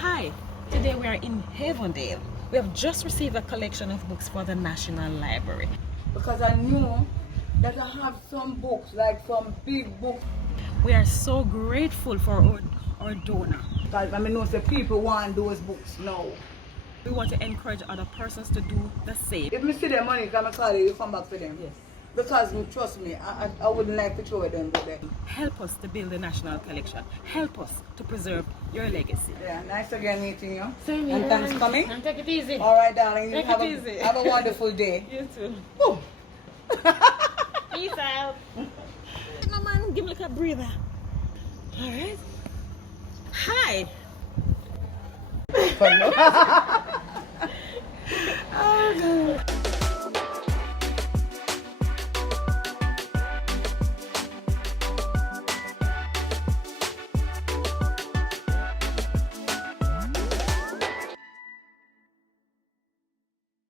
Hi, today we are in Havendale. We have just received a collection of books for the National Library. Because I knew that I have some books, like some big books. We are so grateful for our donor. Because I know the people want those books now. We want to encourage other persons to do the same. If me see their money, come and call you come back for them. Yes. Because trust me, I wouldn't like to throw them to them. Help us to build the national collection. Help us to preserve your legacy. Yeah, nice again meeting you. Same And here. thanks for coming. And take it easy. All right, darling. Take have it easy. have a wonderful day. You too. Woo. Peace out. No man, give me like a breather. All right. Hi. Fun, no? Oh, no.